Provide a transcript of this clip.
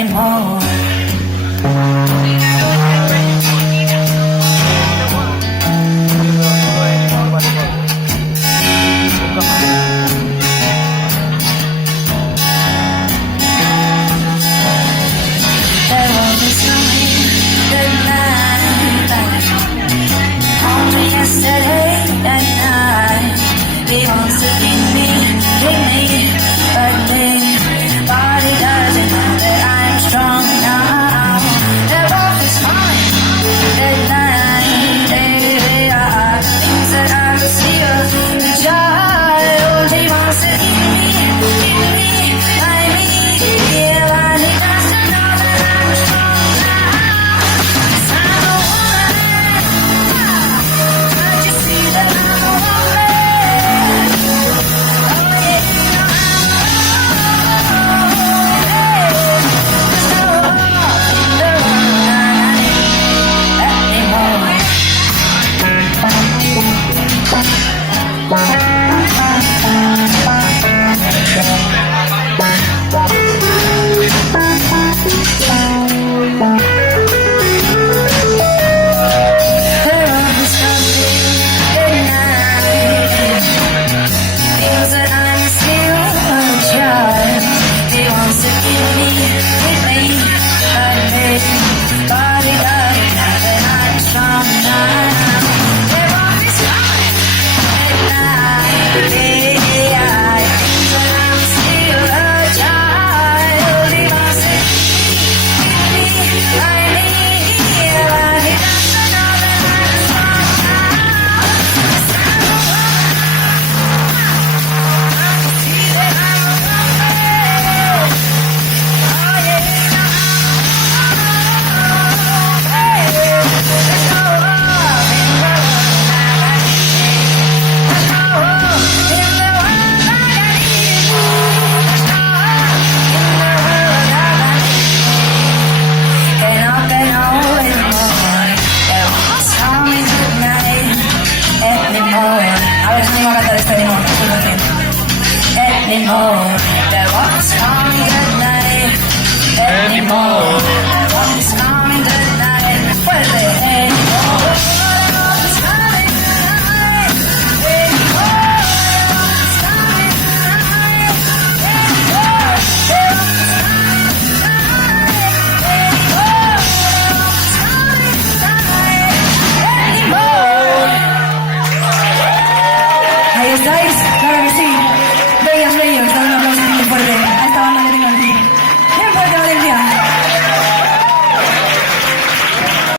anymore. There won't be something good night. Called me yesterday at night. He wants to keep me, but he doesn't know that I'm strong now. There won't be something good night, baby. Things that I will steal the child. He wants to keep me, by me. Yeah, but he doesn't know that I'm strong now. 'Cause I'm a woman. Can't you see that I'm a woman? Oh yeah, there's no love in the world anymore. There won't be something good night. Feels that I'm still a child. He wants to keep me with me, but he doesn't know that I'm strong now. There won't be something good night. Yeah, feels that I'm still a child. He wants to keep me by me, but he doesn't know that I'm strong now. 'Cause I'm a woman. See that I'm a woman. Oh yeah, hey, there's no love in the world like I need. There's no love in the world like I need. There's no love in the world like I need. Can't anymore. There won't be something good night anymore. A ver, no me va a cantar esta de nuevo, no lo entiendo. Anymore. There won't be something good night anymore.